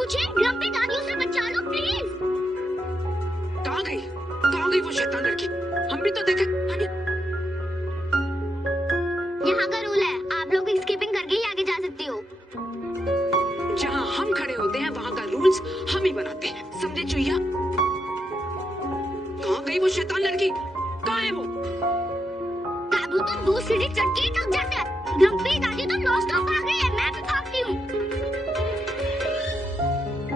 मुझे लंबी दादियों से बचा लो प्लीज। कहाँ गई वो शैतान लड़की? हम भी तो देखे। यहाँ का रूल है, आप लोग स्किपिंग करके ही आगे जा सकती हो। जहाँ हम खड़े होते हैं वहाँ का रूल्स हम ही बनाते हैं, समझे चुईया? कहाँ गई वो शैतान लड़की? कहाँ है वो? दादू तो 2 सीढ़ी चढ़ के थक जाते हैं, लंबी दादी तो नॉन स्टॉप भाग रही है, मैं भी भागती हूँ।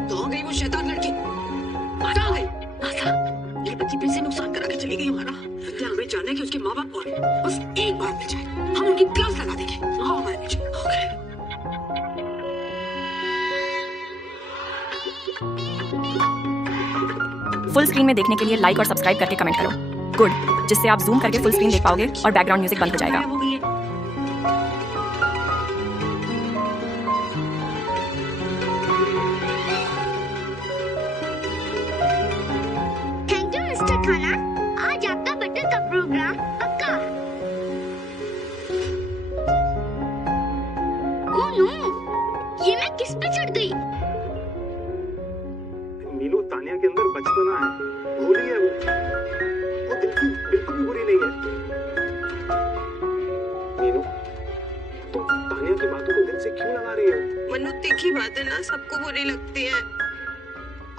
कहाँ गई वो शैतान लड़की? कहाँ गई? आशा, ये बच्ची फिर से नुकसान करा के चली गई हमारा। इतना हमें जानना है कि उसके माँ बाप कौन है। बस एक बार मिल जाए, हम उनकी क्लास लगा देंगे। आओ हमारे पीछे। फुल स्क्रीन में देखने के लिए लाइक और सब्सक्राइब करके कमेंट करो। गुड, जिससे आप जूम करके फुल स्क्रीन देख पाओगे और बैकग्राउंड म्यूजिक बंद हो जाएगा। थैंक यू मिस्टर खाना, आज आपका बटन का प्रोग्राम पक्का। ओह नो, ये मैं किस पे चढ़ गई? मीनू, तानिया के अंदर बचपना है, भूली है वो बिल्कुल भी बुरी नहीं है। मीनू, तुम तानिया की बातों को दिल से क्यों लगा रही हो? मनु, तीखी बातें ना सबको बुरी लगती है,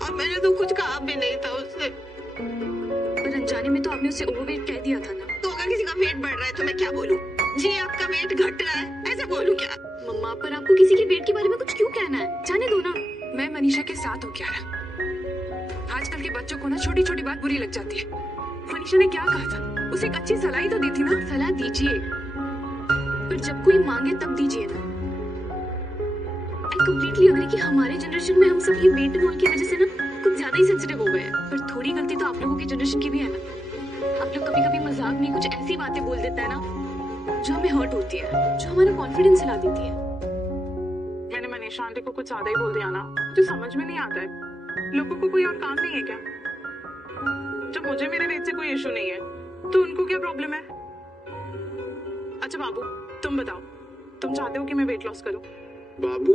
और मैंने तो कुछ कहा भी नहीं था उससे। पर अनजाने में तो आपने उसे ओवरवेट कह दिया था ना। तो अगर किसी का वेट बढ़ रहा है तो मैं क्या बोलूं? जी आपका वेट घट रहा है, ऐसे बोलूं क्या? मम्मा, पर आपको किसी के वेट के बारे में कुछ क्यों कहना है? जाने दो ना। मैं मनीषा के साथ हूँ क्यारा। आजकल के बच्चों को ना छोटी छोटी बात बुरी लग जाती है। मनीषा ने क्या कहा था? उसे एक अच्छी सलाह ही तो दी थी ना। सलाह दीजिए, पर जब कोई मांगे तब दीजिए ना। आई कंप्लीटली अग्री कि हमारे जनरेशन में हम सब ये वेट रोल की वजह से ना कुछ ज्यादा ही सेंसिटिव हो गए हैं। पर थोड़ी गलती तो आप लोगों की जनरेशन की भी है ना। आप लोग कभी कभी मजाक में कुछ ऐसी बातें बोल देता है ना जो हमें हर्ट होती है, जो हमारा कॉन्फिडेंस हिला देती है। मैंने मनीषा आंटी को कुछ ज्यादा ही बोल दिया ना, जो समझ में नहीं आता है। लोगों को कोई और काम नहीं है क्या? जब मुझे मेरे वेट से कोई इशू नहीं है तो उनको क्या प्रॉब्लम है? अच्छा बाबू, तुम बताओ, तुम चाहते हो कि मैं वेट लॉस करूं? बाबू,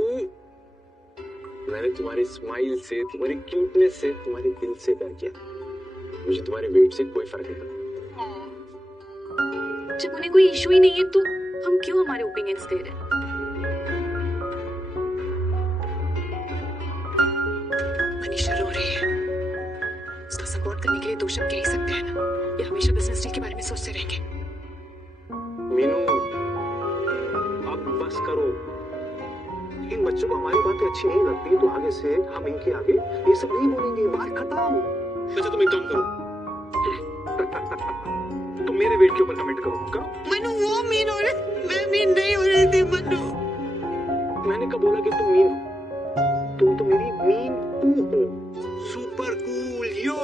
मैंने तुम्हारी स्माइल से, तुम्हारी क्यूटनेस से, तुम्हारे दिल से प्यार किया। मुझे तुम्हारे वेट से कोई फर्क नहीं पड़ता। जब उन्हें कोई इशू ही नहीं है तो हम क्यों हमारे ओपिनियंस दे रहे हैं? मनीषा रो रही है, उसका सपोर्ट करने के लिए 2 शब्द कह ही सकते हैं ना, या हमेशा बिजनेस डील के बारे में सोचते रहेंगे? मीनू, अब बस करो। इन बच्चों को हमारी बातें अच्छी नहीं लगती तो आगे से हम इनके आगे ये सब नहीं बोलेंगे। बात खत्म। अच्छा, तुम एक काम करो, तुम मेरे वेट के ऊपर कमेंट करो। मनु, वो मीन हो रही, मैं मीन नहीं हो रही थी। मनु, मैंने कब बोला कि तुम मीन हो? तुम तो मेरी मीन कू हो। सुपर कूल यो।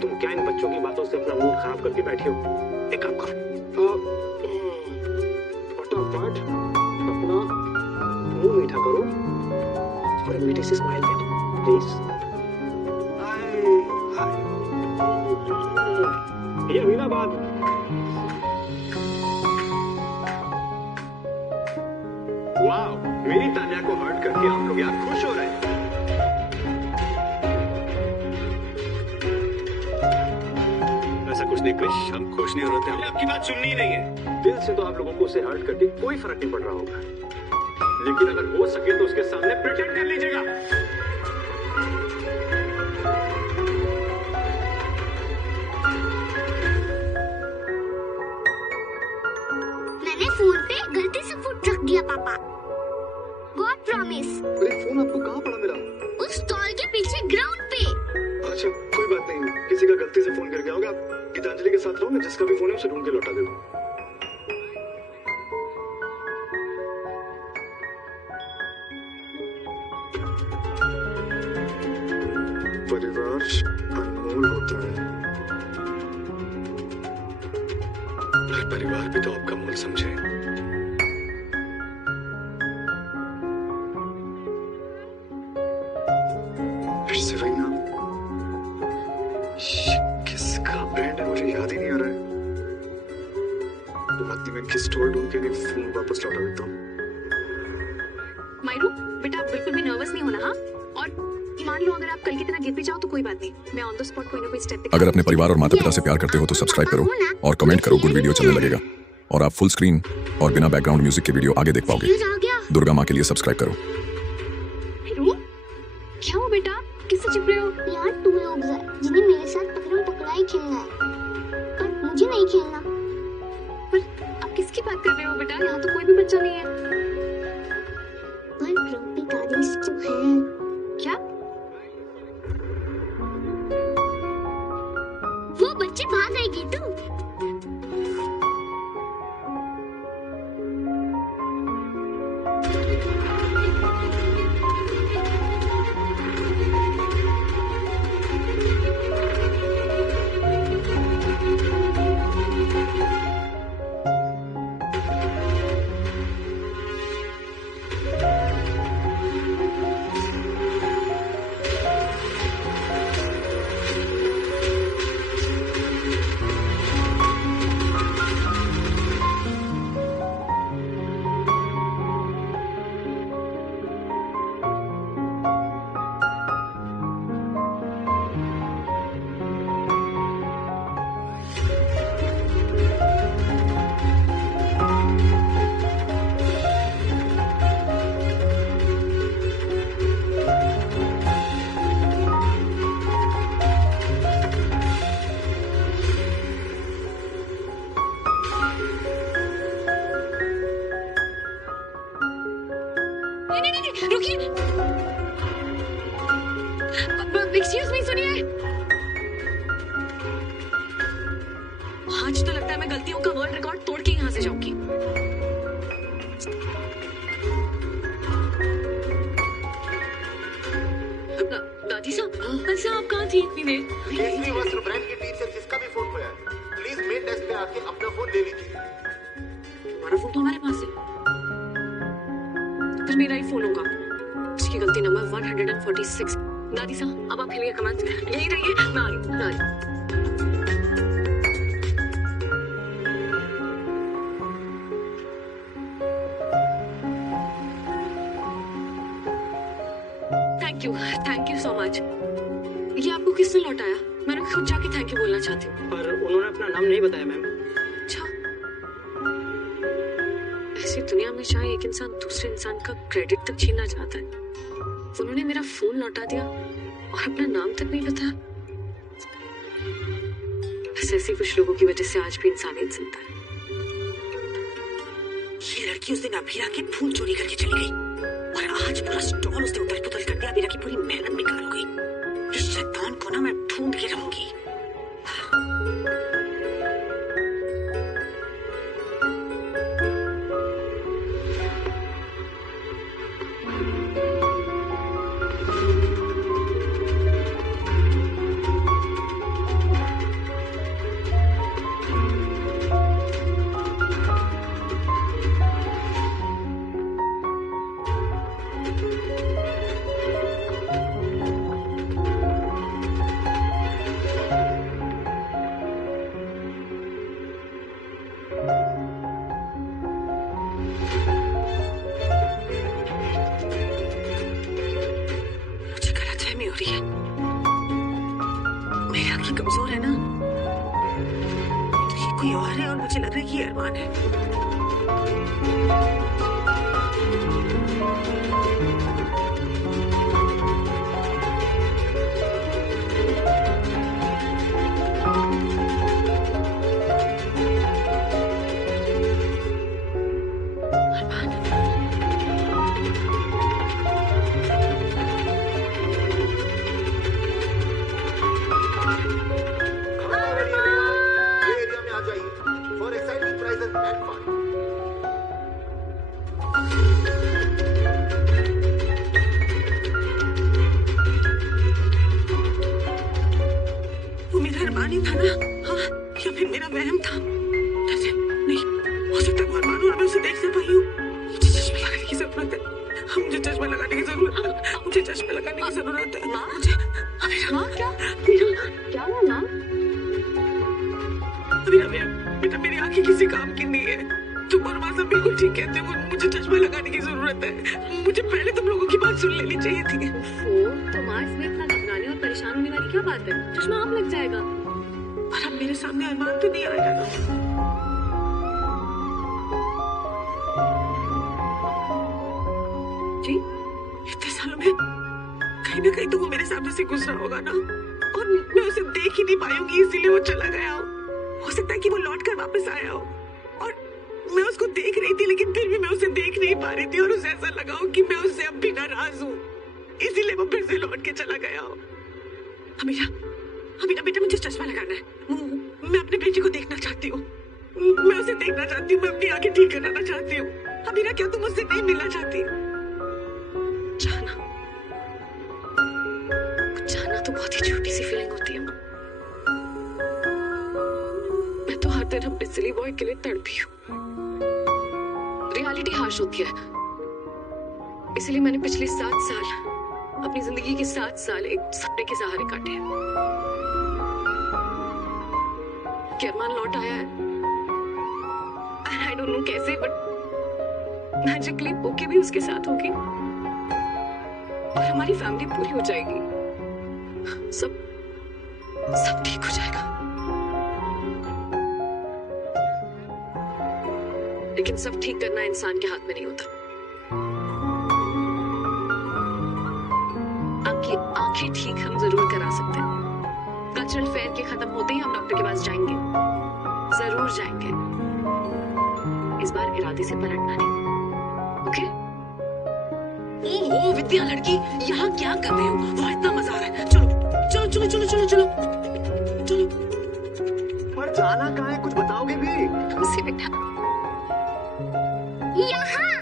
तुम क्या इन बच्चों की बातों से अपना मूड खराब करके बैठी हो? एक काम करो, फटाफट अपना मुंह मीठा करो और एक मीठी सी स्माइल दे दो प्लीज। ये हुई ना बात। वाह, मेरी तानिया को हर्ट करके आप लोग यार खुश हो रहे हैं। ऐसा कुछ नहीं क्रिश, हम खुश नहीं हो रहे थे। आपकी बात सुननी ही नहीं है। दिल से तो आप लोगों को उसे हर्ट करके कोई फर्क नहीं पड़ रहा होगा, लेकिन अगर हो सके तो उसके सामने प्रिटेंड कर लीजिएगा। मैंने फोन पे गलती से फुट रख दिया पापा, गॉड प्रॉमिस। अरे फोन आपको कहाँ पड़ा मेरा? उस स्टॉल के पीछे ग्राउंड पे। अच्छा, कोई बात नहीं, किसी का गलती से फोन गिर गया होगा। आप गीतांजलि के साथ रहो, मैं जिसका भी फोन है उसे ढूंढ के लौटा देता। परिवार अनमोल होता है, हर परिवार भी तो आपका मोल समझे। फिर से वही ना, किसका ब्रांड है मुझे याद ही नहीं आ रहा है। बाकी मैं किस स्टोर ढूंढ के फोन वापस लौटा देता हूँ। मायरू, बेटा आप बिल्कुल लो, अगर आप कल की तरह गिर भी जाओ तो कोई बात नहीं, मैं ऑन द स्पॉट कोई ना कोई स्टेप। अगर अपने परिवार और माता पिता से प्यार करते हो तो सब्सक्राइब करो और कमेंट करो, गुड वीडियो चलने लगेगा और आप फुल स्क्रीन और बिना बैकग्राउंड म्यूजिक के वीडियो आगे देख पाओगे। फ्यूज आ गया। दुर्गा माँ के लिए सब्सक्राइब करो। क्या हो बेटा, किससे चिप रहे हो? यार 2 लोग हैं जिन्हें मेरे साथ पकड़म पकड़ाई खेलना है, पर मुझे नहीं खेलना। पर आप किसकी बात कर रहे हो बेटा, यहाँ तो कोई भी बच्चा नहीं है। पर ग्रम्पी दादी तो है। क्या? वो बच्चे भाग जाएगी तू। नहीं, रुकिए। एक्सक्यूज मी, सुनिए। आज तो लगता है मैं गलतियों का वर्ल्ड रिकॉर्ड तोड़ के यहाँ से जाऊंगी। दादी साहब, अच्छा आप कहाँ थी इतनी देर? केसरी वस्त्र ब्रांड की टीम से जिसका भी फोन खोया है, प्लीज मेन डेस्क पे आके अपना फोन ले लीजिए। तुम्हारा फोन तो हमारे पास है, फिर मेरा ही फोन होगा। उसकी गलती नंबर 146। दादी साहब, अब आप खेलिए कमांड, यही रहिए, मैं आ रही हूँ। Thank you so much. ये आपको किसने लौटाया? मैंने खुद जाके थैंक यू बोलना चाहती हूँ। पर उन्होंने अपना नाम नहीं बताया मैम। अच्छा, ऐसी दुनिया में चाहे एक इंसान दूसरे इंसान का क्रेडिट तक छीनना चाहता है, उन्होंने मेरा फोन लौटा दिया और अपना नाम तक नहीं बताया। बस ऐसे कुछ लोगों की वजह से आज भी इंसानियत जिंदा है। ये लड़की उस दिन अभीरा के फूल चोरी करके चली गई और आज पूरा स्टॉल उसने उथल पुथल कर दिया। अभीरा की पूरी मेहनत बेकार हो गई। इस शैतान को ना मैं ढूंढ के रहूंगी। मेरी आंखें कमजोर है ना, ये कोई और है और मुझे लग रहा है कि ये अरमान है। वो मेरा अरमान ही था ना? हाँ, या फिर मेरा वहम था? नहीं हो सकता वो अरमान और मैं उसे देख ना पाई हूँ। मुझे चश्मा लगाने की जरूरत है। मुझे चश्मा लगाने की जरूरत है। मुझे चश्मा लगाने की जरूरत है। मुझे माँ, क्या हुआ माँ? बेटा मेरी आंखें किसी काम की नहीं है। तुम और माँ सब बिल्कुल ठीक कहते हो। मुझे चश्मा लगाने की जरूरत है। मुझे पहले तुम लोगों की बात सुन लेनी चाहिए थी। तो माँ इसमें क्या बात है, चश्मा आप लग जाएगा। पर अब मेरे सामने अरमान तो नहीं आएगा ना। जी इतने सालों में कहीं ना कहीं तो वो मेरे सामने से गुजरा होगा ना, और मैं उसे देख ही नहीं पाई होंगी, इसीलिए वो चला गया हो सकता है कि वो लौट कर वापस आया हो, और मैं उसको देख रही थी लेकिन फिर भी मैं उसे देख नहीं पा रही थी, और उसे ऐसा लगा हो कि मैं उससे अब भी नाराज हूँ, इसीलिए वो फिर से लौट के चला गया हो। अमीरा, अमीरा बेटा, मुझे चश्मा लगाना है, मैं अपने बेटे को देखना चाहती हूँ, मैं उसे देखना चाहती हूँ, मैं अपनी आंखें ठीक कराना चाहती हूँ। अमीरा, क्या तुम मुझसे नहीं मिलना चाहती? जाना तो बहुत ही छोटी सी फीलिंग होती है। मैं तो हर दिन अपने सिली बॉय के लिए तड़पी हूँ। रियलिटी हार्श होती है, इसलिए मैंने पिछले 7 साल अपनी जिंदगी के 7 साल एक सपने के सहारे काटे हैं। कि अरमान लौट आया है, आई डोंट नो कैसे, बट मैजिकली ओके भी उसके साथ होगी और हमारी फैमिली पूरी हो जाएगी, सब ठीक हो जाएगा। लेकिन सब ठीक करना इंसान के हाथ में नहीं होता। आपकी आंखें ठीक हम जरूर करा सकते हैं। कल्चरल फेयर के खत्म होते ही हम डॉक्टर के पास जाएंगे, जरूर जाएंगे। इस बार इरादे से पलटना नहीं, ओके? ओहो विद्या लड़की, यहाँ क्या कर रहे हो? वहाँ इतना मजा आ रहा है, चलो चलो चलो चलो चलो चलो चलो। पर जाना कहाँ है, कुछ बताओगे भी? उसे बेटा यहाँ।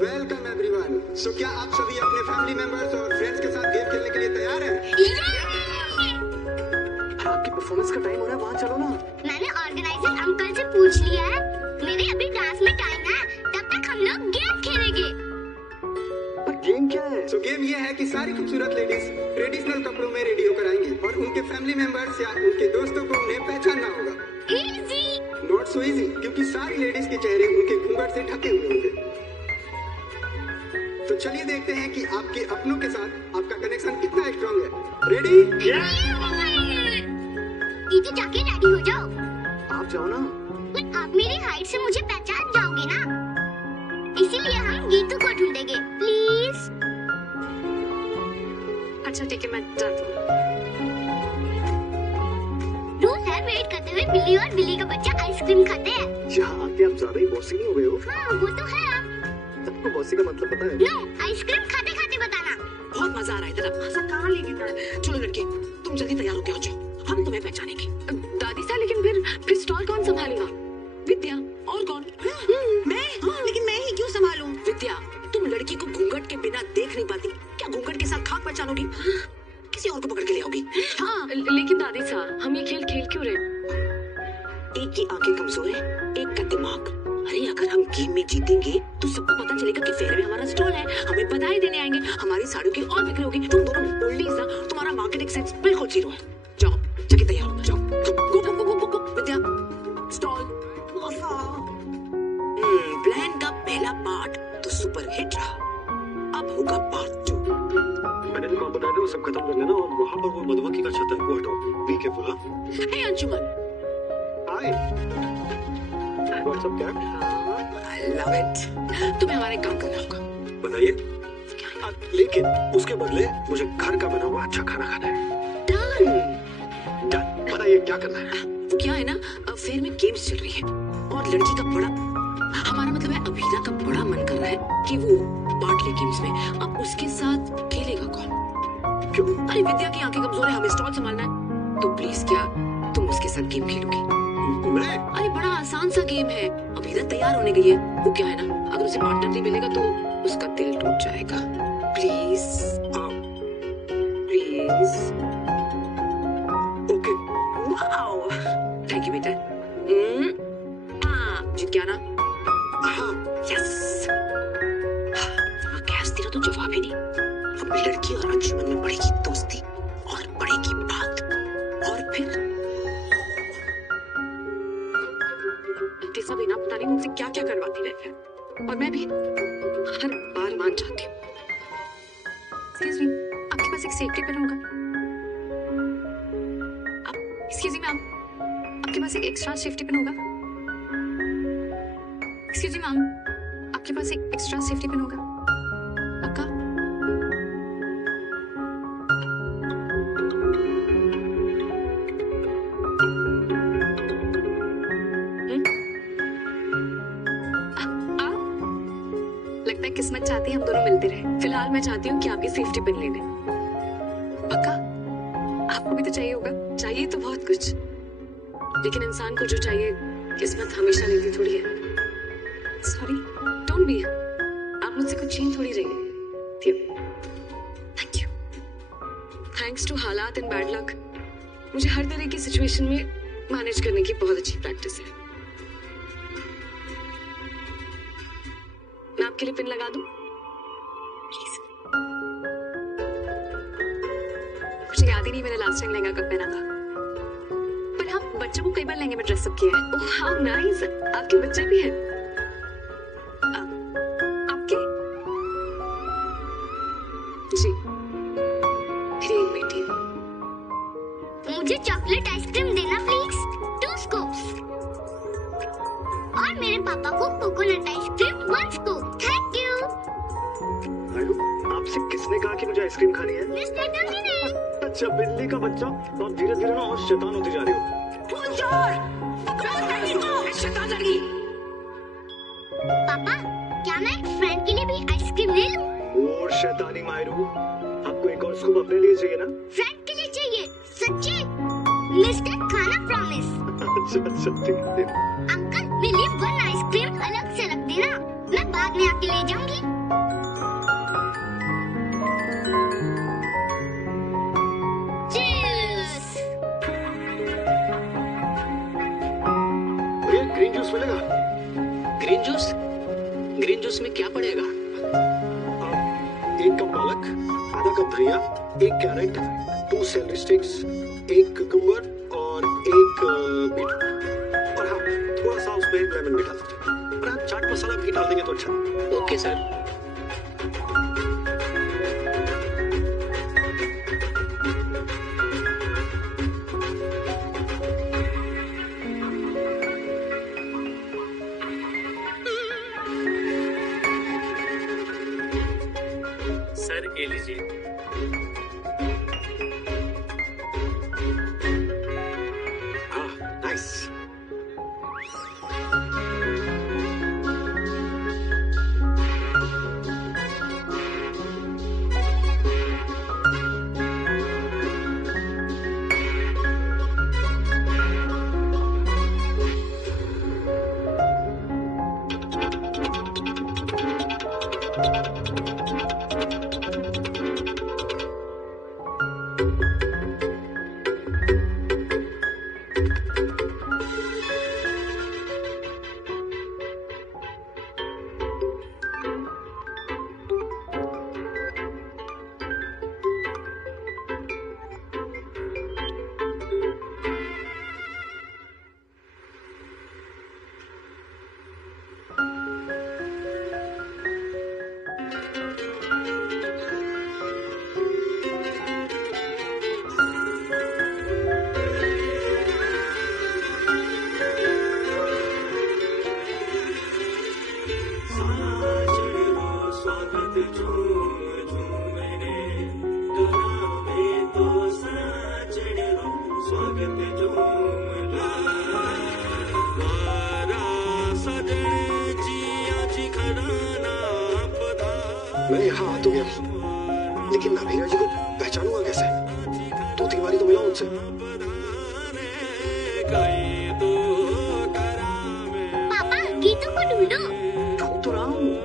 Welcome everyone. सो क्या आप सभी अपने फैमिली मेंबर्स और फ्रेंड्स के साथ गेम खेलने के लिए तैयार हैं? आपकी परफॉर्मेंस का टाइम हो रहा है, वहाँ चलो ना। मैंने ऑर्गेनाइजर अंकल से पूछ लिया है, मेरे अभी डांस में टाइम है, तब तक हम लोग गेम खेलेंगे। पर गेम क्या है? सो गेम ये है कि सारी खूबसूरत लेडीज ट्रेडिशनल कपड़ों में रेडी होकर आएंगी और उनके फैमिली मेंबर्स या उनके दोस्तों को उन्हें पहचानना होगा। इजी। नॉट सो इजी, क्योंकि सारी लेडीज के चेहरे उनके घूंघट से ढके हुए होंगे। तो चलिए देखते हैं कि आपके अपनों के साथ आपका कनेक्शन कितना स्ट्रांग है। रेडी? दीदी जाके रेडी हो जाओ। आप जाओ ना। पर आप मेरी हाइट से मुझे पहचान जाओगे ना, इसीलिए हम गीतू को ढूंढेंगे, प्लीज। अच्छा ठीक है, मैं जाती हूँ। रूल है, वेट करते हुए बिल्ली और बिल्ली का बच्चा आइसक्रीम खाते हैं। यहाँ आके आप ज्यादा ही बॉसी नहीं हो गए हो? हाँ वो तो है। सबको बॉसी का मतलब पता है? नो, आइसक्रीम खाते खाते बताना। बहुत मजा आ रहा है इधर, मजा कहाँ लेके जा रहा है? चलो लड़के, तुम जल्दी तैयार होके आओ, हम तुम्हें पहचानेंगे। दादी सा, लेकिन फिर स्टॉल कौन संभालेगा? विद्या और कौन? मैं? लेकिन मैं ही क्यों संभालूं? विद्या, तुम लड़की को घूंघट के बिना देख नहीं पाती, क्या घूंघट के साथ खाक पहचानोगी? किसी और को पकड़ के ले आओगी? हाँ लेकिन दादी सा, हम ये खेल खेल क्यों रहे? एक की आंखें कमजोर है, एक का दिमाग। अरे अगर हम गेम में जीतेंगे तो सबको पता चलेगा कि फेयर में हमारा स्टॉल है, हमें बधाई देने आएंगे, हमारी साड़ियों की और बिक्री होगी। तुम दोनों ओल्डीज ना, तुम्हारा मार्केटिंग सेंस बिल्कुल जीरो है। जाओ जाके तैयार हो जाओ, गो गो गो गो गो। विद्या, स्टॉल। प्लान का पहला पार्ट तो सुपर हिट रहा, अब होगा पार्ट 2। मैंने जो काम बताया था वो सब खत्म कर लेना, और वहाँ पर वो मधुमक्खी का छत्ता है वो हटाओ। Be careful. हाँ। हे अंशुमन। हाय। व्हाट्सअप क्या? I love it। तुम्हें हमारे काम करना होगा। बताइए। लेकिन उसके बदले मुझे घर का बना हुआ अच्छा खाना खाना है। डन। बताइए क्या करना है? वो क्या है ना, फेयर में गेम्स चल रही है और लड़की का बड़ा, हमारा मतलब है अभीरा का बड़ा मन कर रहा है कि वो पार्ट ले गेम्स में। अब उसके साथ खेलेगा कौन? क्यों? अरे विद्या की आंखें कमजोर है, हमें स्टॉल संभालना है, तो प्लीज क्या तुम उसके साथ गेम खेलोगी? मैं? अरे बड़ा आसान सा गेम है, अभीरा तैयार होने गई है। वो क्या है ना, अगर उसे पार्टनर नहीं मिलेगा तो उसका दिल टूट जाएगा। Please please. Okay. Wow, thank you बेटा। जीत गया ना? हाँ। यस। कैस तेरा तो जवाब ही नहीं। अब लड़की और अंशुमन में बढ़ेगी दोस्ती और बढ़ेगी बात, और फिर सब बिना पता नहीं मुझसे क्या क्या करवाती रहती है, और मैं भी हर बार मान जाती हूँ। एक्सक्यूज मी, आपके पास एक सेफ्टी पिन होगा? एक्सक्यूज मी मैम, आपके पास एक एक्स्ट्रा सेफ्टी पिन होगा? एक्सक्यूज मी मैम, आपके पास एक एक्स्ट्रा सेफ्टी पिन होगा? पक्का? लगता है किस्मत चाहती है हम दोनों मिलते रहे। फिलहाल मैं चाहती हूँ कि आप ये सेफ्टी पिन ले लें। पक्का? आपको भी तो चाहिए होगा। चाहिए तो बहुत कुछ, लेकिन इंसान को जो चाहिए किस्मत हमेशा लेती थोड़ी है। Sorry, don't be. आप मुझसे कुछ छीन थोड़ी रही है। Thank you. थैंक्स टू हालात एंड बैड लक, मुझे हर तरह की सिचुएशन में मैनेज करने की बहुत अच्छी प्रैक्टिस है। मैं आपके लिए पिन लगा दूं? मुझे याद ही नहीं मैंने लास्ट टाइम लहंगा कब पहना था, पर हाँ बच्चों को कई बार लहंगे में ड्रेसअप किया है। ओह हाउ नाइस, आपके बच्चे भी हैं? आपके? जी, मेरी एक बेटी है। मुझे चॉकलेट आइसक्रीम देना प्लीज, 2 स्कूप्स। और मेरे पापा को coconut ice cream 1 scoop. Thank you. आपसे किसने कहा कि मुझे आइसक्रीम खानी है? मिस्टर टमी ने। अच्छा बिल्ली का बच्चा, तो आप धीरे धीरे ना और शैतान होती जा रही हो। शैतान लड़की। पापा, क्या मैं एक फ्रेंड के लिए भी आइसक्रीम ले लूं? और शैतानी मायरू, आपको एक और स्कूप अपने लिए चाहिए ना? फ्रेंड के लिए चाहिए, सच्ची। मिस्टर खाना प्रॉमिस। अच्छा ठीक है। अंकल, मेरे लिए 1 आइसक्रीम अलग से रख देना, मैं बाद में आके ले जाऊंगी। Cheers! भैया ग्रीन जूस मिलेगा? Green juice? ग्रीन जूस में क्या पड़ेगा? 1 कप पालक, आधा कप धनिया, 1 कैरेट, 2 सेलरी स्टिक्स, 1 कुकुम्बर और 1 बीट। और हाँ, थोड़ा सा उसमें लेमन भी डाल दीजिए। और हाँ, चाट मसाला भी डाल देंगे तो अच्छा। Okay sir. सर ये लीजिए। हाँ, नाइस। मैं यहाँ आ तो गया, लेकिन नबीना जी को पहचानूंगा कैसे? 2-3 बारी तो मिला उनसे। पापा, गीतू को ढूंढो। ढूंढ तो रहा हूँ।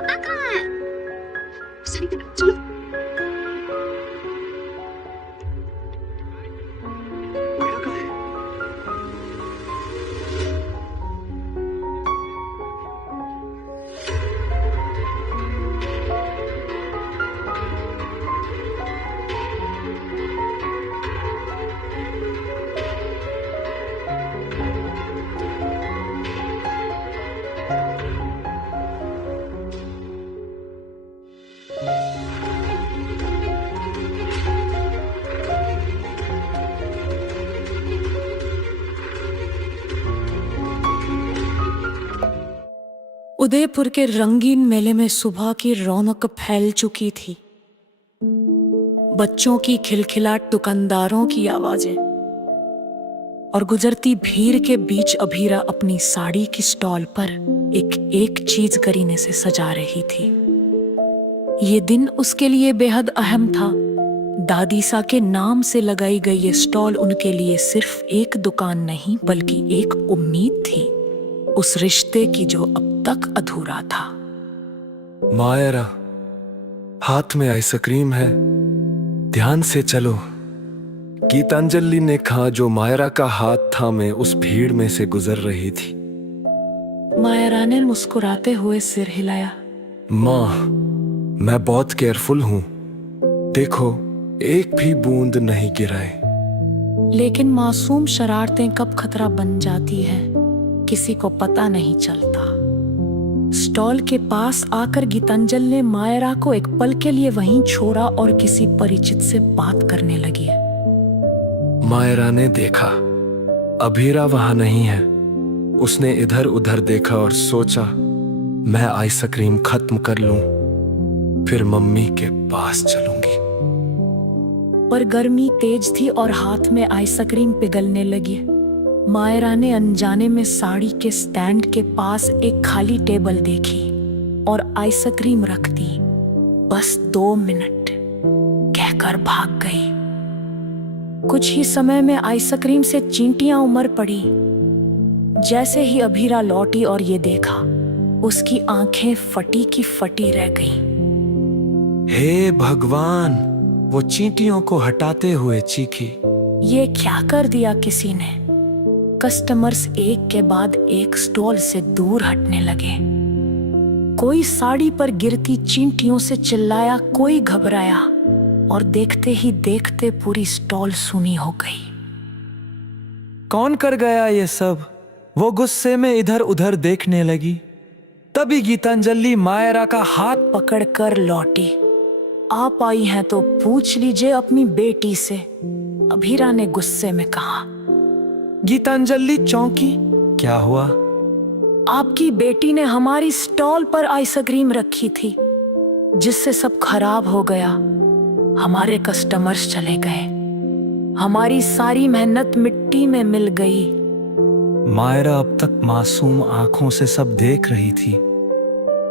पापा कहाँ है? ऐसा नहीं करना, चलो। मेरा कहाँ है? उदयपुर के रंगीन मेले में सुबह की रौनक फैल चुकी थी। बच्चों की खिलखिलाट, दुकानदारों की आवाजें और गुजरती भीड़ के बीच अभीरा अपनी साड़ी की स्टॉल पर एक एक चीज करीने से सजा रही थी। ये दिन उसके लिए बेहद अहम था। दादीसा के नाम से लगाई गई ये स्टॉल उनके लिए सिर्फ एक दुकान नहीं बल्कि एक उम्मीद थी, उस रिश्ते की जो अब तक अधूरा था। मायरा, हाथ में आइसक्रीम है, ध्यान से चलो। गीतांजलि ने कहा। जो मायरा का हाथ था में उस भीड़ में से गुजर रही थी। मायरा ने मुस्कुराते हुए सिर हिलाया। माँ, मैं बहुत केयरफुल हूँ, देखो एक भी बूंद नहीं गिराए। लेकिन मासूम शरारतें कब खतरा बन जाती है किसी को पता नहीं चलता। स्टॉल के पास आकर गीतांजल ने मायरा को एक पल के लिए वहीं छोड़ा और किसी परिचित से बात करने लगी। मायरा ने देखा अभीरा वहां नहीं है। उसने इधर उधर देखा और सोचा मैं आइसक्रीम खत्म कर लूं, फिर मम्मी के पास चलूंगी। पर गर्मी तेज थी और हाथ में आइसक्रीम पिघलने लगी। मायरा ने अनजाने में साड़ी के स्टैंड के पास एक खाली टेबल देखी और आइसक्रीम रख दी। बस 2 मिनट कहकर भाग गई। कुछ ही समय में आइसक्रीम से चींटियां उमड़ पड़ी। जैसे ही अभीरा लौटी और ये देखा, उसकी आंखें फटी की फटी रह गईं। हे भगवान, वो चींटियों को हटाते हुए चीखी। ये क्या कर दिया किसी ने। कस्टमर्स एक के बाद एक स्टॉल से दूर हटने लगे। कोई साड़ी पर गिरती चींटियों से चिल्लाया, कोई घबराया और देखते ही देखते पूरी स्टॉल सूनी हो गई। कौन कर गया ये सब? वो गुस्से में इधर उधर देखने लगी। तभी गीतांजलि मायरा का हाथ पकड़कर लौटी। आप आई हैं तो पूछ लीजिए अपनी बेटी से, अभीरा ने गुस्से में कहा। गीतांजलि चौंकी। क्या हुआ? आपकी बेटी ने हमारी स्टॉल पर आइसक्रीम रखी थी, जिससे सब खराब हो गया। हमारे कस्टमर्स चले गए, हमारी सारी मेहनत मिट्टी में मिल गई। मायरा अब तक मासूम आंखों से सब देख रही थी,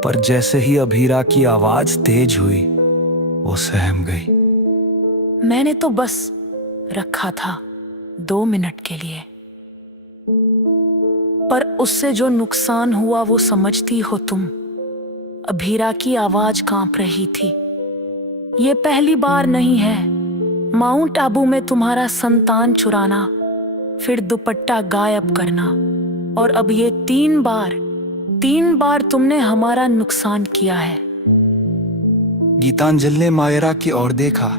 पर जैसे ही अभीरा की आवाज तेज हुई, वो सहम गई। मैंने तो बस रखा था 2 मिनट के लिए, पर उससे जो नुकसान हुआ वो समझती हो तुम। अभीरा की आवाज कांप रही थी। ये पहली बार नहीं है माउंट आबू में तुम्हारा संतान चुराना, फिर दुपट्टा गायब करना, और अब ये 3 बार तुमने हमारा नुकसान किया है। गीतांजलि ने मायरा की ओर देखा,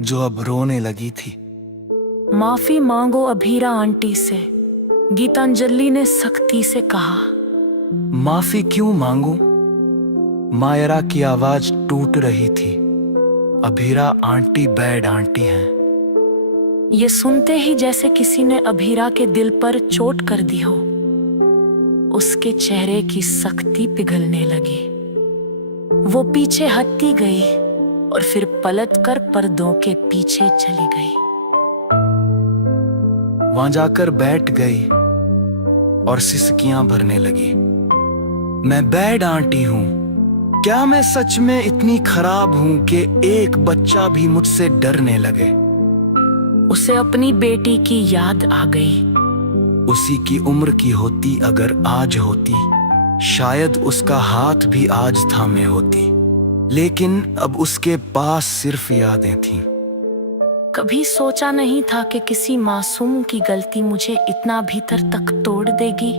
जो अब रोने लगी थी। माफी मांगो अभीरा आंटी से, गीतांजलि ने सख्ती से कहा। माफी क्यों मांगू? मायरा की आवाज टूट रही थी। अभीरा आंटी बैड आंटी हैं। ये सुनते ही जैसे किसी ने अभीरा के दिल पर चोट कर दी हो। उसके चेहरे की सख्ती पिघलने लगी। वो पीछे हटती गई और फिर पलटकर पर्दों के पीछे चली गई। वहां जाकर बैठ गई और सिसकियां भरने लगी। मैं बैड आंटी हूं। क्या मैं सच में इतनी खराब हूं कि एक बच्चा भी मुझसे डरने लगे? उसे अपनी बेटी की याद आ गई। उसी की उम्र की होती अगर आज होती, शायद उसका हाथ भी आज थामे होती, लेकिन अब उसके पास सिर्फ यादें थीं। कभी सोचा नहीं था कि किसी मासूम की गलती मुझे इतना भीतर तक तोड़ देगी।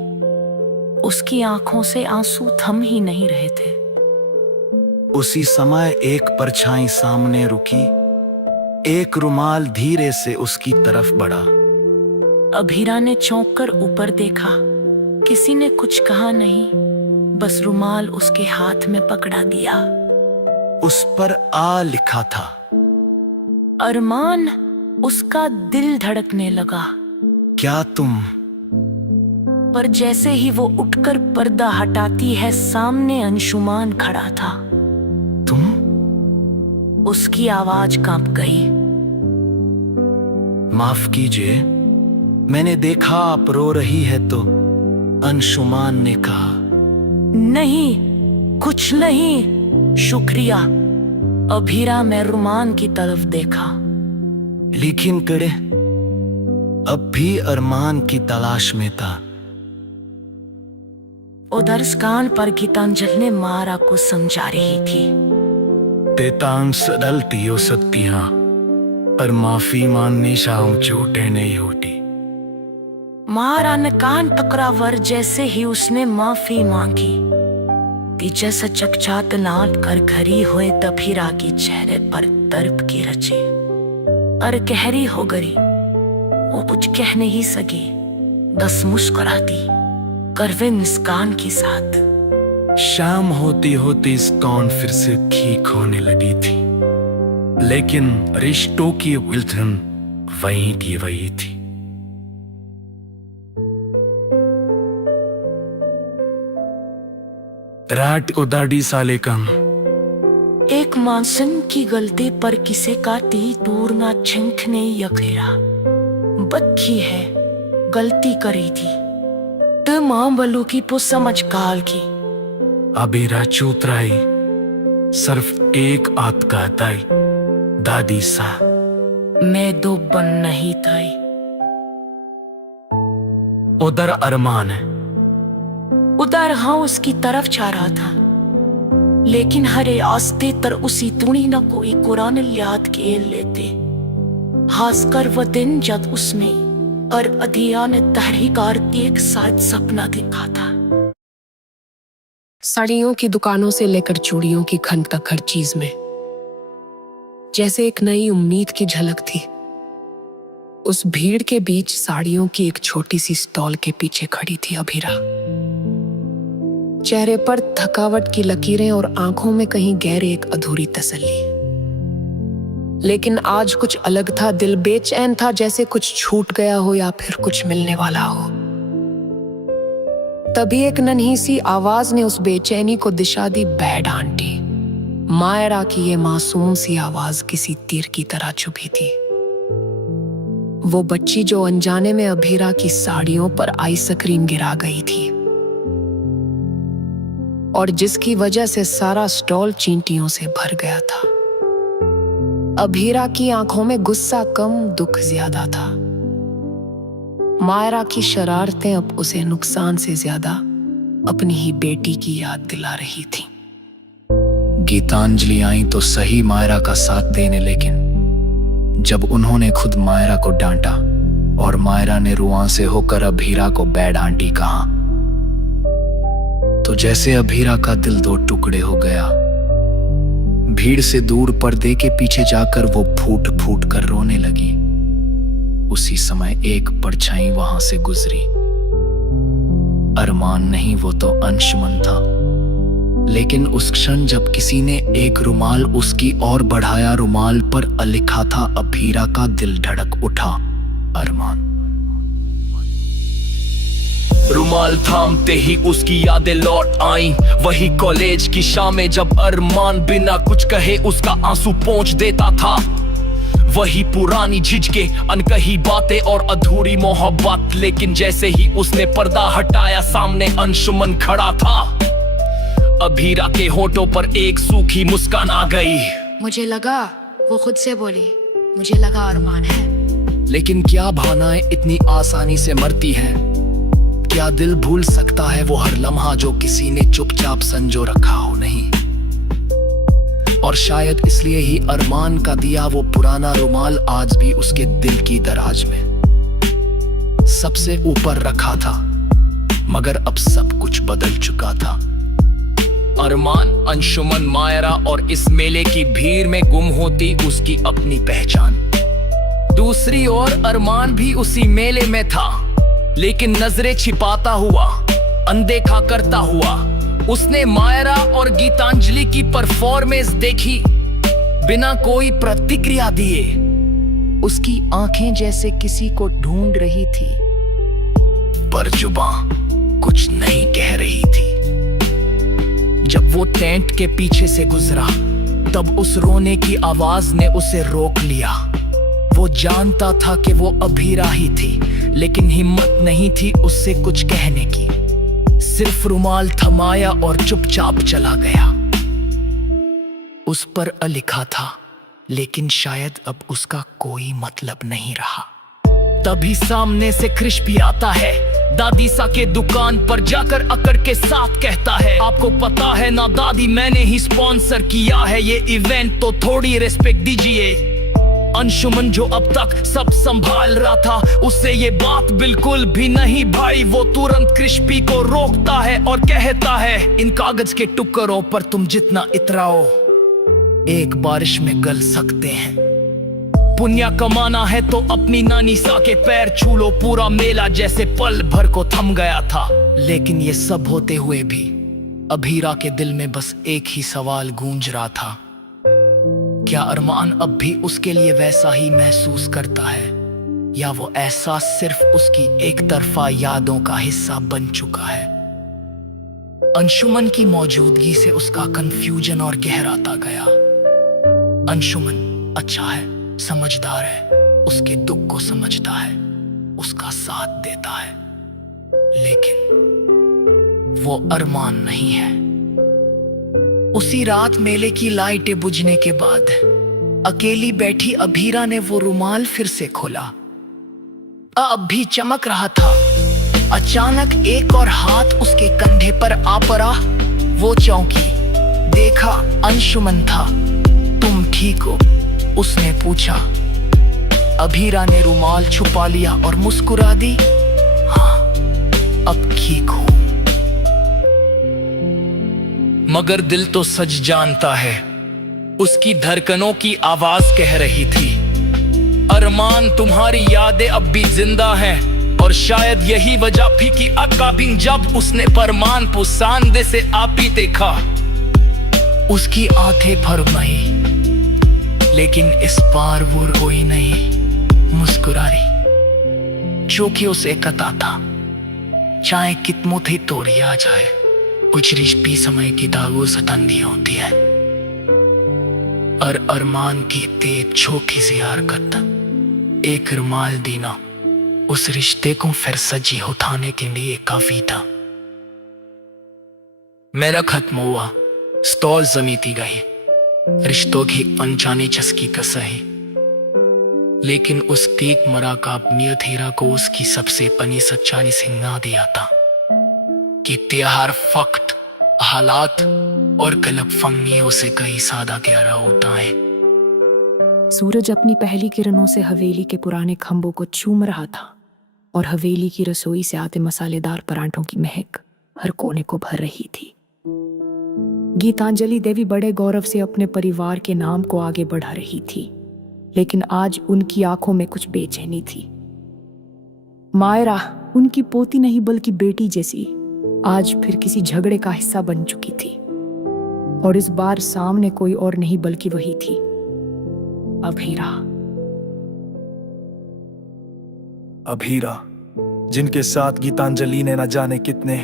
उसकी आंखों से आंसू थम ही नहीं रहे थे। उसी समय एक परछाई सामने रुकी, एक रुमाल धीरे से उसकी तरफ बढ़ा। अभीरा ने चौंक कर ऊपर देखा। किसी ने कुछ कहा नहीं, बस रुमाल उसके हाथ में पकड़ा दिया। उस पर आ लिखा था। अरमान। उसका दिल धड़कने लगा। क्या तुम? पर जैसे ही वो उठकर पर्दा हटाती है, सामने अंशुमान खड़ा था। तुम? उसकी आवाज कांप गई। माफ कीजिए, मैंने देखा आप रो रही है तो। अंशुमान ने कहा। नहीं, कुछ नहीं, शुक्रिया। अभीरा में रुमान की तरफ देखा। लेकिन करे अब भी अरमान की तलाश में था। उधर स्कान पर गीतांजलि ने मायरा को समझा रही थी। तेतांश गलती हो सकती है, पर माफी मांगने शाम चोटें नहीं होती। मायरा ने कान पकड़ावर जैसे ही उसने माफी मांगी कि जैसे चकचात नाट कर खड़ी हुए तभीरा के चेहरे पर दर्द की रचे और गहरी हो गई। वो कुछ कह नहीं सकी, बस मुस्कुराती करवे मुस्कान के साथ। शाम होती होती स्कॉन फिर से ठीक होने लगी थी, लेकिन रिश्तों की उलझन वहीं की वही थी। रात उदाड़ी साले कम। एक मानसन की गलती पर किसे का ती दूर ना छिंकने यकेरा बच्ची है, गलती करी थी तो मां बलू की पो समझ काल की। अबीरा चूतराई, सिर्फ एक आत का दाई दादी सा। मैं दो बन नहीं ताई। उधर अरमान है। उधर हाँ उसकी तरफ जा रहा था, लेकिन हरे आस्ते तर उसी तुणी न कोई कुरान याद के लेते। खासकर वह दिन जब उसने और अधिया ने तहरीकार एक साथ सपना देखा था। साड़ियों की दुकानों से लेकर चूड़ियों की खन तक हर चीज में जैसे एक नई उम्मीद की झलक थी। उस भीड़ के बीच साड़ियों की एक छोटी सी स्टॉल के पीछे खड़ी थी अभीरा। चेहरे पर थकावट की लकीरें और आंखों में कहीं गहरे एक अधूरी तसल्ली। लेकिन आज कुछ अलग था। दिल बेचैन था, जैसे कुछ छूट गया हो या फिर कुछ मिलने वाला हो। तभी एक नन्ही सी आवाज ने उस बेचैनी को दिशा दी। Bad aunty. मायरा की ये मासूम सी आवाज किसी तीर की तरह चुभी थी। वो बच्ची जो अनजाने में अभीरा की साड़ियों पर आइसक्रीम गिरा गई थी और जिसकी वजह से सारा स्टॉल चींटियों से भर गया था। अभीरा की आंखों में गुस्सा कम, दुख ज्यादा था। मायरा की शरारतें अब उसे नुकसान से ज्यादा अपनी ही बेटी की याद दिला रही थी। गीतांजलि आई तो सही मायरा का साथ देने, लेकिन जब उन्होंने खुद मायरा को डांटा और मायरा ने रुआं से होकर अभीरा को बैड आंटी कहा, तो जैसे अभीरा का दिल दो टुकड़े हो गया। भीड़ से दूर पर्दे के पीछे जाकर वो फूट फूट कर रोने लगी। उसी समय एक परछाई वहां से गुजरी। अरमान नहीं, वो तो अंशुमन था। लेकिन उस क्षण जब किसी ने एक रुमाल उसकी ओर बढ़ाया, रुमाल पर लिखा था अभीरा का दिल धड़क उठा, अरमान। रुमाल थामते ही उसकी यादें लौट आईं। वही कॉलेज की शामें जब अरमान बिना कुछ कहे उसका आंसू पोंछ देता था। वही पुरानी झिझके, अनकही बातें और अधूरी मोहब्बत। लेकिन जैसे ही उसने पर्दा हटाया, सामने अंशुमन खड़ा था। अभीरा के होठों पर एक सूखी मुस्कान आ गई। मुझे लगा, वो खुद से बोली, मुझे लगा अरमान है। लेकिन क्या भावनाएं इतनी आसानी से मरती हैं? क्या दिल भूल सकता है वो हर लम्हा जो किसी ने चुपचाप संजो रखा हो नहीं। और शायद इसलिए ही अरमान का दिया वो पुराना रुमाल आज भी उसके दिल की दराज में सबसे ऊपर रखा था। मगर अब सब कुछ बदल चुका था। अरमान, अंशुमन, मायरा और इस मेले की भीड़ में गुम होती उसकी अपनी पहचान। दूसरी ओर अरमान भी उसी मेले में था, लेकिन नजरें छिपाता हुआ, अनदेखा करता हुआ उसने मायरा और गीतांजलि की परफॉर्मेंस देखी बिना कोई प्रतिक्रिया दिए। उसकी आंखें जैसे किसी को ढूंढ रही थी, पर जुबान कुछ नहीं कह रही थी। जब वो टेंट के पीछे से गुजरा, तब उस रोने की आवाज ने उसे रोक लिया। वो जानता था कि वो अभीरा ही थी, लेकिन हिम्मत नहीं थी उससे कुछ कहने की। सिर्फ रुमाल थमाया और चुपचाप चला गया। उस पर लिखा था, लेकिन शायद अब उसका कोई मतलब नहीं रहा। तभी सामने से क्रिश भी आता है। दादी सा के दुकान पर जाकर अकड़ के साथ कहता है, आपको पता है ना दादी, मैंने ही स्पॉन्सर किया है ये इवेंट, तो थोड़ी रिस्पेक्ट दीजिए। अंशुमन जो अब तक सब संभाल रहा था, उससे ये बात बिल्कुल भी नहीं भाई। वो तुरंत क्रिस्पी को रोकता है और कहता है, इन कागज के टुकड़ों पर तुम जितना इतराओ एक बारिश में गल सकते हैं। पुण्य कमाना है तो अपनी नानी सा के पैर छू लो। पूरा मेला जैसे पल भर को थम गया था। लेकिन ये सब होते हुए भी अभीरा के दिल में बस एक ही सवाल गूंज रहा था, क्या अरमान अब भी उसके लिए वैसा ही महसूस करता है, या वो एहसास सिर्फ उसकी एक तरफा यादों का हिस्सा बन चुका है। अंशुमन की मौजूदगी से उसका कंफ्यूजन और गहराता गया। अंशुमन अच्छा है, समझदार है, उसके दुख को समझता है, उसका साथ देता है, लेकिन वो अरमान नहीं है। उसी रात मेले की लाइटें बुझने के बाद अकेली बैठी अभीरा ने वो रुमाल फिर से खोला। अब भी चमक रहा था। अचानक एक और हाथ उसके कंधे पर आ पड़ा। वो चौंकी, देखा अंशुमन था। तुम ठीक हो? उसने पूछा। अभीरा ने रुमाल छुपा लिया और मुस्कुरा दी, हाँ अब ठीक हूं। मगर दिल तो सच जानता है। उसकी धड़कनों की आवाज कह रही थी, अरमान तुम्हारी यादें अब भी जिंदा हैं। और शायद यही वजह थी कि अकाबिन जब उसने परमान पुसांदे से आपी देखा, उसकी आंखें भर गईं। लेकिन इस बार वो रोई नहीं, मुस्कुरा रही, जो कि उसे कता था। चाहे कितनों थी तोड़ी आ जाए, कुछ रिश्ती समय की दागों सतंदी होती है। और अरमान की तेज छोटी सी हरकत, एक रुमाल देना, उस रिश्ते को फिर सजी उठाने के लिए काफी था। मेरा खत्म हुआ, स्टॉल जमीती गई, रिश्तों की अनजानी चस्की का सही। लेकिन उस टीक मरा का नियत हीरा को उसकी सबसे पनी सच्चाई सिंगा दिया था कि त्योहार फक्त हालात और गलत फहमियों से कई सादा गहरा होता है। सूरज अपनी पहली किरणों से हवेली के पुराने खंभों को चूम रहा था और हवेली की रसोई से आते मसालेदार परांठों की महक हर कोने को भर रही थी। गीतांजलि देवी बड़े गौरव से अपने परिवार के नाम को आगे बढ़ा रही थी, लेकिन आज उनकी आंखों में कुछ बेचैनी थी। मायरा उनकी पोती नहीं बल्कि बेटी जैसी आज फिर किसी झगड़े का हिस्सा बन चुकी थी, और इस बार सामने कोई और नहीं बल्कि वही थी, अभीरा। अभीरा, जिनके साथ गीतांजलि ने न जाने कितने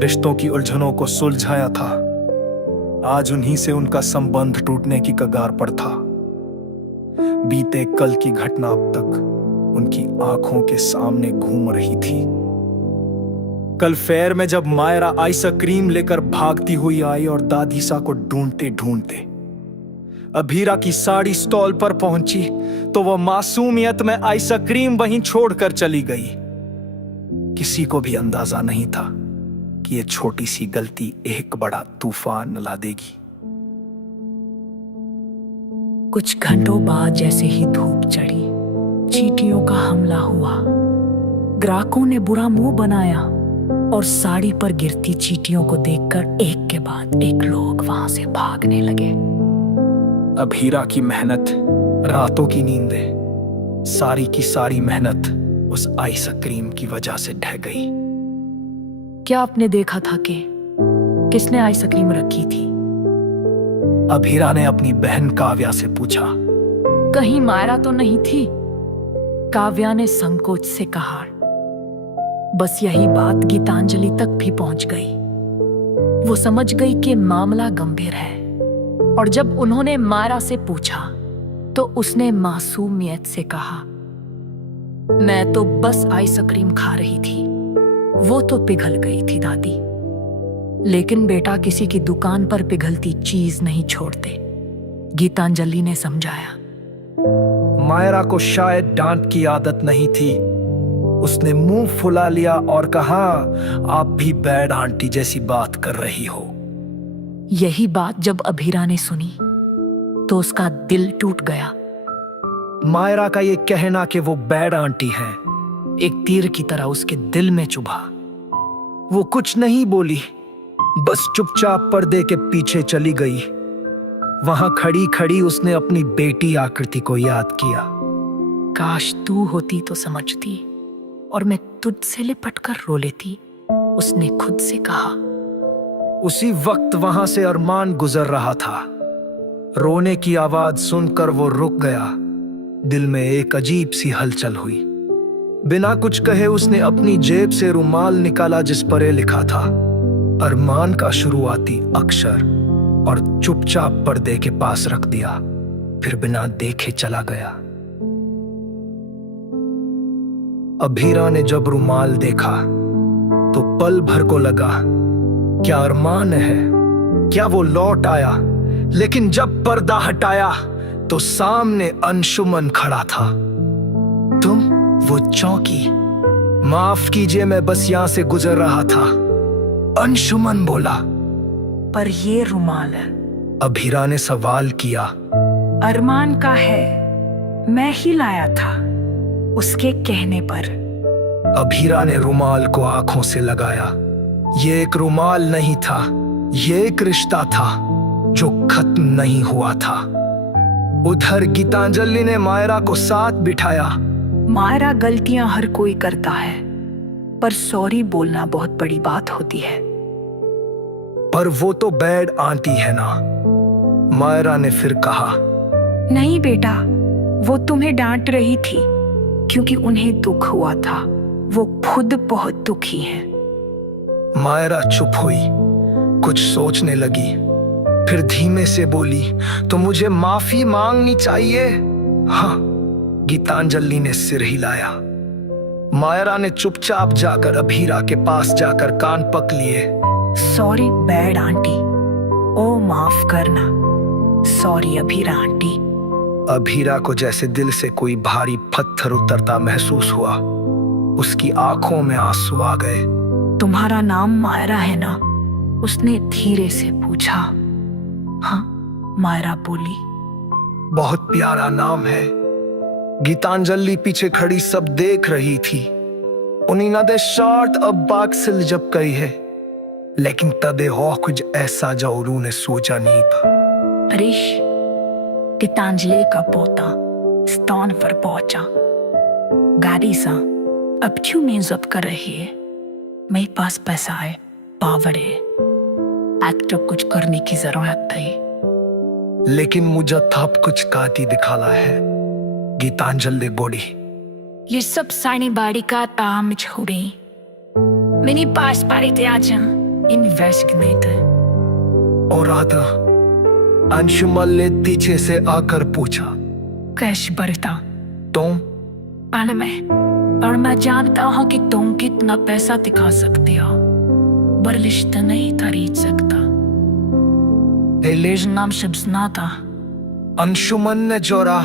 रिश्तों की उलझनों को सुलझाया था, आज उन्हीं से उनका संबंध टूटने की कगार पर था। बीते कल की घटना अब तक उनकी आंखों के सामने घूम रही थी। कल फेयर में जब मायरा आइसक्रीम लेकर भागती हुई आई और दादीसा को ढूंढते ढूंढते अभीरा की साड़ी स्टॉल पर पहुंची, तो वह मासूमियत में आइसक्रीम वहीं छोड़कर चली गई। किसी को भी अंदाजा नहीं था कि ये छोटी सी गलती एक बड़ा तूफान ला देगी। कुछ घंटों बाद जैसे ही धूप चढ़ी, चींटियों का हमला हुआ। ग्राहकों ने बुरा मुंह बनाया और साड़ी पर गिरती चींटियों को देखकर एक के बाद एक लोग वहां से भागने लगे। अब हीरा की मेहनत, रातों की नींदें, सारी की सारी मेहनत उस आइसक्रीम की वजह से ढह गई। क्या आपने देखा था कि किसने आइसक्रीम रखी थी? अब हीरा ने अपनी बहन काव्या से पूछा। कहीं मायरा तो नहीं थी? काव्या ने संकोच से कहा। बस यही बात गीतांजलि तक भी पहुंच गई। वो समझ गई कि मामला गंभीर है, और जब उन्होंने मायरा से पूछा तो उसने मासूमियत से कहा, मैं तो बस आइसक्रीम खा रही थी, वो तो पिघल गई थी दादी। लेकिन बेटा किसी की दुकान पर पिघलती चीज नहीं छोड़ते, गीतांजलि ने समझाया। मायरा को शायद डांट की आदत नहीं थी। उसने मुंह फुला लिया और कहा, आप भी बैड आंटी जैसी बात कर रही हो। यही बात जब अभीरा ने सुनी तो उसका दिल टूट गया। मायरा का ये कहना कि वो बैड आंटी है एक तीर की तरह उसके दिल में चुभा। वो कुछ नहीं बोली, बस चुपचाप पर्दे के पीछे चली गई। वहां खड़ी खड़ी उसने अपनी बेटी आकृति को याद किया। काश तू होती तो समझती और मैं तुझसे लिपट कर रो लेती, उसने खुद से कहा। उसी वक्त वहां से अरमान गुजर रहा था। रोने की आवाज सुनकर वो रुक गया। दिल में एक अजीब सी हलचल हुई। बिना कुछ कहे उसने अपनी जेब से रुमाल निकाला जिस पर ये लिखा था अरमान का शुरुआती अक्षर, और चुपचाप पर्दे के पास रख दिया। फिर बिना देखे चला गया। अभीरा ने जब रुमाल देखा तो पल भर को लगा क्या अरमान है, क्या वो लौट आया। लेकिन जब पर्दा हटाया तो सामने अंशुमन खड़ा था। तुम? वो चौंकी। माफ कीजिए, मैं बस यहां से गुजर रहा था, अंशुमन बोला। पर ये रुमाल अभीरा ने सवाल किया। अरमान का है, मैं ही लाया था उसके कहने पर। अभीरा ने रुमाल को आंखों से लगाया। ये एक रुमाल नहीं था, ये एक रिश्ता था जो खत्म नहीं हुआ था। उधर गीतांजलि ने मायरा को साथ बिठाया। मायरा, गलतियां हर कोई करता है, पर सॉरी बोलना बहुत बड़ी बात होती है। पर वो तो बैड आंटी है ना, मायरा ने फिर कहा। नहीं बेटा, वो तुम्हें डांट रही थी क्योंकि उन्हें दुख हुआ था। वो खुद बहुत दुखी है। मायरा चुप हुई, कुछ सोचने लगी, फिर धीमे से बोली, तो मुझे माफी मांगनी चाहिए? हाँ, गीतांजलि ने सिर हिलाया। मायरा ने चुपचाप जाकर अभीरा के पास जाकर कान पक लिए। सॉरी बैड आंटी, ओ माफ करना। Sorry Abhira aunty. अभीरा को जैसे दिल से कोई भारी पत्थर उतरता महसूस हुआ। उसकी आंखों में आंसू आ गए। तुम्हारा नाम मायरा है ना? उसने धीरे से पूछा। हाँ, मायरा बोली। बहुत प्यारा नाम है। गीतांजलि पीछे खड़ी सब देख रही थी। उन्हीं दे शार्ट अब बाग से जब कही है, लेकिन तदे हो कुछ ऐसा जो उन्होंने सोचा नहीं था। हरीश, गीतांजलि का पोता स्थान पर पहुंचा। गाड़ी सा अब क्यों नहीं जब्त कर रही है? मेरे पास पैसा है, पावर है, एक्टर कुछ करने की जरूरत थी। लेकिन मुझे थप कुछ काटी दिखाला है, गीतांजलि बोली। ये सब सानी बाड़ी का काम छोड़े, मेरे पास पारी थे आज इन्वेस्टमेंट। और आधा अंशुमन ने पीछे से आकर पूछा, कैश बरता तुम? और मैं जानता हूं कि तुम कितना पैसा दिखा सकते हो, पर रिश्ता नहीं खरीद सकता। नाम शब्द ना था। अंशुमन ने जोड़ा,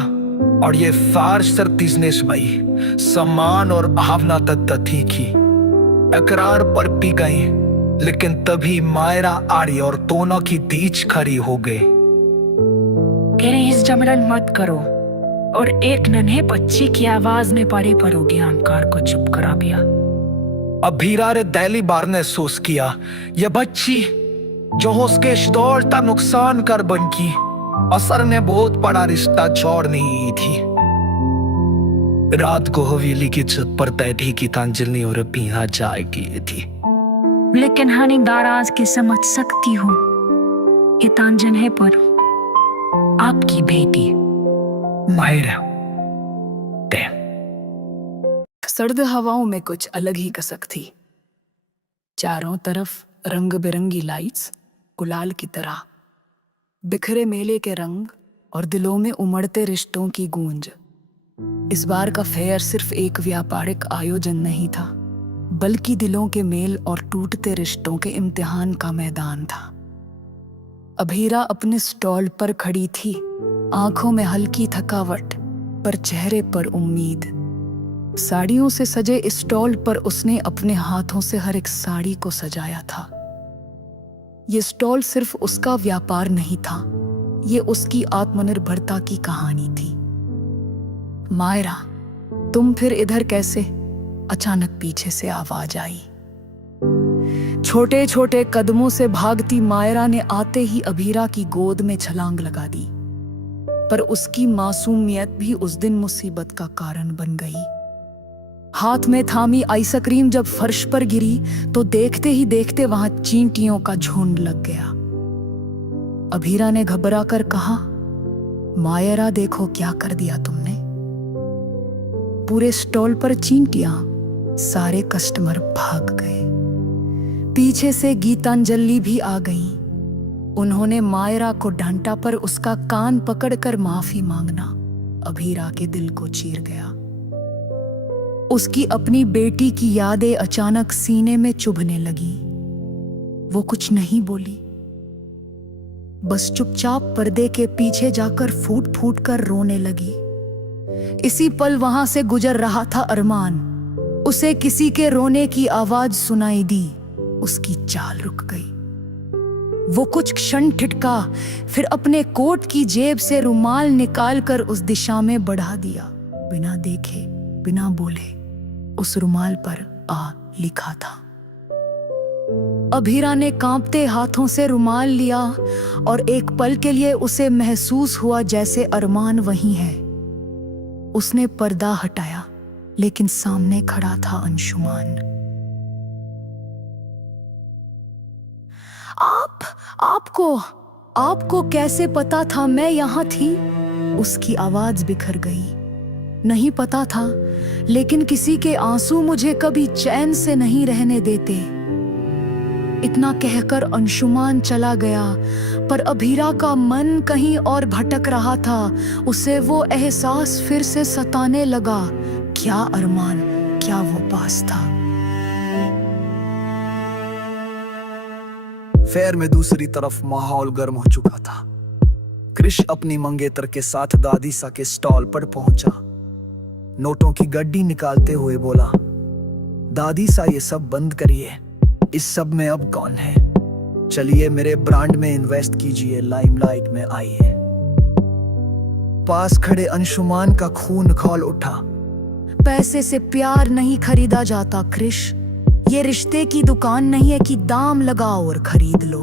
और ये फार सर बिजनेस भाई सम्मान और भावना तत्ती की। इकरार पर पी गई, लेकिन तभी मायरा आड़ी और दोनों की बीच खड़ी हो गई। क्रिश जबरन मत करो, और एक नन्हे बच्ची की आवाज ने बड़े परोज्ञानकार को चुप करा दिया। अभीरा रे दैली बार ने सोच किया, यह बच्ची जो उसके स्टॉल का नुकसान कर बन की असर ने बहुत बड़ा रिश्ता छोड़ नहीं थी। रात को हवेली की छत पर बैठी गीतांजलि और पीना चाय की थी। लेकिन हानि नाराज के समझ सकती हूँ, गीतांजलि पर आपकी बेटी मायरा। सर्द हवाओं में कुछ अलग ही कसक थी। चारों तरफ रंग बिरंगी लाइट्स गुलाल की तरह, बिखरे मेले के रंग और दिलों में उमड़ते रिश्तों की गूंज। इस बार का फेयर सिर्फ एक व्यापारिक आयोजन नहीं था, बल्कि दिलों के मेल और टूटते रिश्तों के इम्तिहान का मैदान था। अभीरा अपने स्टॉल पर खड़ी थी, आंखों में हल्की थकावट पर चेहरे पर उम्मीद। साड़ियों से सजे इस स्टॉल पर उसने अपने हाथों से हर एक साड़ी को सजाया था। ये स्टॉल सिर्फ उसका व्यापार नहीं था, ये उसकी आत्मनिर्भरता की कहानी थी। मायरा, तुम फिर इधर कैसे? अचानक पीछे से आवाज आई। छोटे छोटे कदमों से भागती मायरा ने आते ही अभीरा की गोद में छलांग लगा दी, पर उसकी मासूमियत भी उस दिन मुसीबत का कारण बन गई। हाथ में थामी आइसक्रीम जब फर्श पर गिरी तो देखते ही देखते वहां चींटियों का झुंड लग गया। अभीरा ने घबरा कर कहा, मायरा देखो क्या कर दिया तुमने। पूरे स्टॉल पर चींटियां, सारे कस्टमर भाग गए। पीछे से गीतांजलि भी आ गई। उन्होंने मायरा को डांटा, पर उसका कान पकड़कर माफी मांगना अभीरा के दिल को चीर गया। उसकी अपनी बेटी की यादें अचानक सीने में चुभने लगी। वो कुछ नहीं बोली, बस चुपचाप पर्दे के पीछे जाकर फूट फूट कर रोने लगी। इसी पल वहां से गुजर रहा था अरमान। उसे किसी के रोने की आवाज सुनाई दी। उसकी चाल रुक गई। वो कुछ क्षण ठिठका, फिर अपने कोट की जेब से रुमाल निकालकर उस दिशा में बढ़ा दिया। बिना देखे, बिना बोले उस रुमाल पर आ लिखा था। अभीरा ने कांपते हाथों से रुमाल लिया और एक पल के लिए उसे महसूस हुआ जैसे अरमान वहीं है। उसने पर्दा हटाया, लेकिन सामने खड़ा था अंशुमान। आपको कैसे पता था मैं यहां थी? उसकी आवाज बिखर गई। नहीं पता था, लेकिन किसी के आंसू मुझे कभी चैन से नहीं रहने देते। इतना कहकर अंशुमान चला गया, पर अभीरा का मन कहीं और भटक रहा था। उसे वो एहसास फिर से सताने लगा। क्या अरमान, क्या वो पास था? फेयर में दूसरी तरफ माहौल गर्म हो चुका था। क्रिश अपनी मंगेतर के साथ दादी सा के स्टॉल पर पहुंचा। नोटों की गड्डी निकालते हुए बोला, दादी सा ये सब बंद करिए, इस सब में अब कौन है? चलिए मेरे ब्रांड में इन्वेस्ट कीजिए, लाइमलाइट में आइए। पास खड़े अंशुमान का खून खौल उठा। पैसे से प्यार नहीं खरीदा जाता क्रिश। ये रिश्ते की दुकान नहीं है कि दाम लगाओ और खरीद लो।